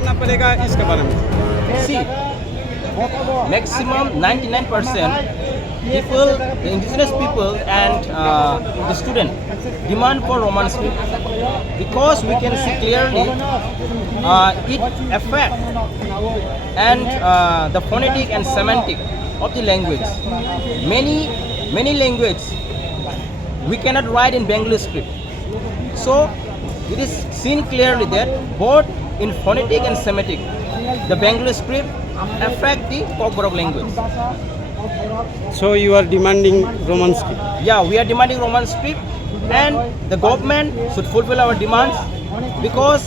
करना पड़ेगा इसके बारे में। See, maximum 99% people, the indigenous people and the student demand for Roman script because we can see clearly it affect and the phonetic and semantic of the language. Many languages we cannot write in Bengali script. So it is seen clearly that both in phonetic and semantic, the Bengali script affect the Kokborok language. So you are demanding Roman script. Yeah, we are demanding Roman script and the government should fulfill our demands because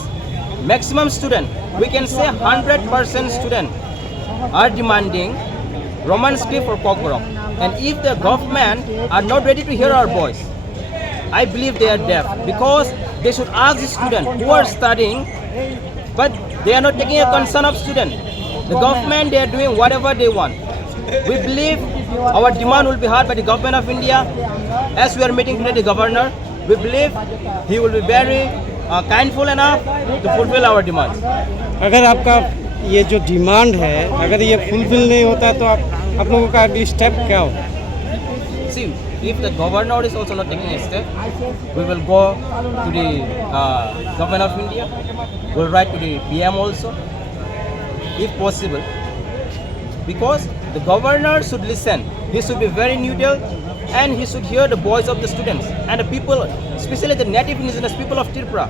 maximum student, we can say 100% student are demanding Roman script for Kokborok. And if the government are not ready to hear our voice, I believe they are deaf because they should ask the students who are studying, but they are not taking a concern of student. The government, they are doing whatever they want. We believe our demand will be heard by the government of India. As we are meeting today the governor, we believe he will be very kindful enough to fulfill our demands. अगर आपका ये जो demand है अगर ये fulfil नहीं होता है तो आप लोगों का अगली स्टेप क्या हो? See, if the governor is also not taking a step, we will go to the government of India. We will write to the PM also, if possible, because the governor should listen. He should be very neutral and he should hear the voice of the students and the people, especially the native indigenous people of Tripura,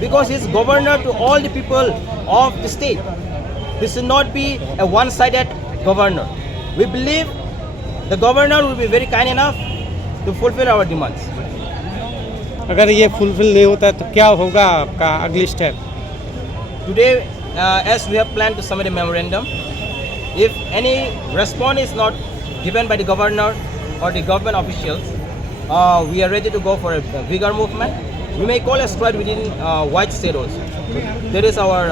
because he is governor to all the people of the state. He should not be a one-sided governor. We believe the governor will be very kind enough to fulfill our demands. अगर ये fulfil नहीं होता है तो क्या होगा आपका अगली step? Today, as we have planned to submit a memorandum, if any response is not given by the governor or the government officials, we are ready to go for a bigger movement. We may call a strike within white state also. That is our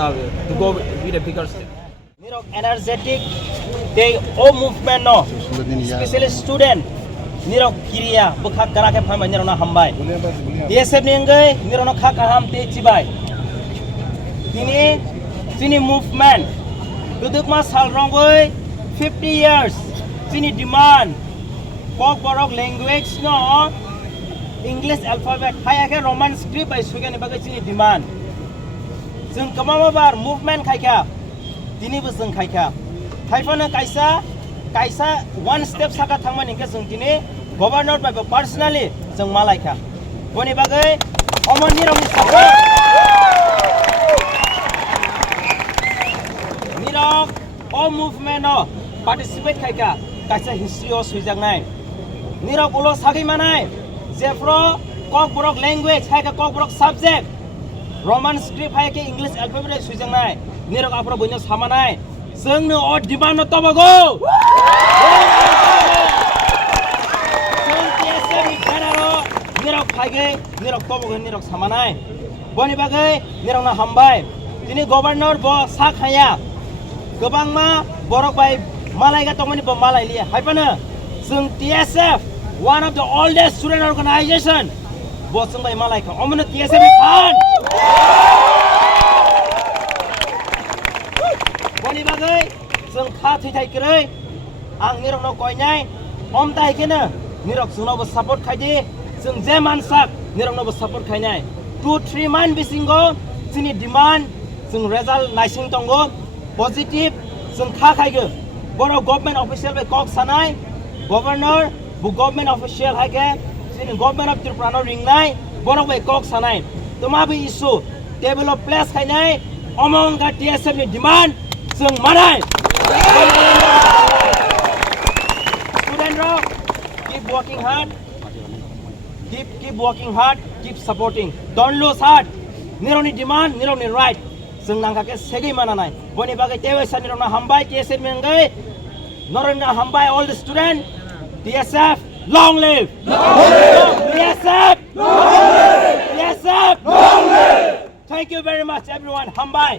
to go with a bigger step. Energetic, they all movement no, especially student. Nirok kiria bukha karake phama nirona hambai. TSF nengai nirona kha kaham te chibai. Tini movement. Duduk mas hal rongoi 50 years. Tini demand. Kokborok language no English alphabet. Hayake Roman script by sugan ibagai tini demand. Jeng kamama bar movement khaika. Tini buseng khaika. Haifana kaisa kaisa one step saka thangmani ke जों दिनै governor bye personally जों मालायखा बनि बागै अमननि रंनि support निरक अ मुभमेन्ट पार्टिसिपेट खायका कायसा हिस्ट्री अ सुइजांनाय निरक उलो सागै मानाय जेफ्रो कक बरक लैंग्वेज हायका कक बरक सब्जेक्ट रोमान स्क्रिप्ट हायके इंग्लिश अल्फाबेट सुइजांनाय निरक आफ्रो बयनो सामानाय जोंनो अ डिमान्ड तबगो जों TSF नि बेनारो निरक फायगे निरक तबगो निरक सामानाय बनि बागै निरकना हामबाय दिनै गभर्नर ब साखाया गोबांमा बरक बाय मालायगा तंगनि ब मालायलि हायपानो जों TSF one of the oldest student organization ब जों बाय मालायखा अमनो TSF नि फान बनि बागै जों खा थैथायकरै आं निरकनो कयनाय हमतायकेनो निरक जोंनावबो सापर्ट खायदि जों जे मानसाक निरकनोबो सापर्ट खायनाय 2-3 मान बिसिंगो जोंनि डिमान्ड जों रिजाल्ट नायसिं दंगो पजिटिभ जों खा खायगो बर' गभर्नमेन्ट अफिसियेल बे कक सानाय गभर्नर बु गभर्नमेन्ट अफिसियेल हायके जोंनि गभर्नमेन्ट अफ त्रिपुरानो रिंनाय बर' बे कक सानाय तो माबे इशू टेबल अफ प्लेस खायनाय अमंगा TSF नि डिमान्ड जों मानाय स्टुडेन्ट रो keep working hard keep working hard keep supporting don't lose heart निरकनि डिमान्ड निरकनि राइट जों नांगाके सेगै मानानाय बनि बागै तेवेसा निरकना हामबाय TSF मेंगै नरेंद्र हामबाय all the student TSF long live TSF TSF long live thank you very much everyone हामबाय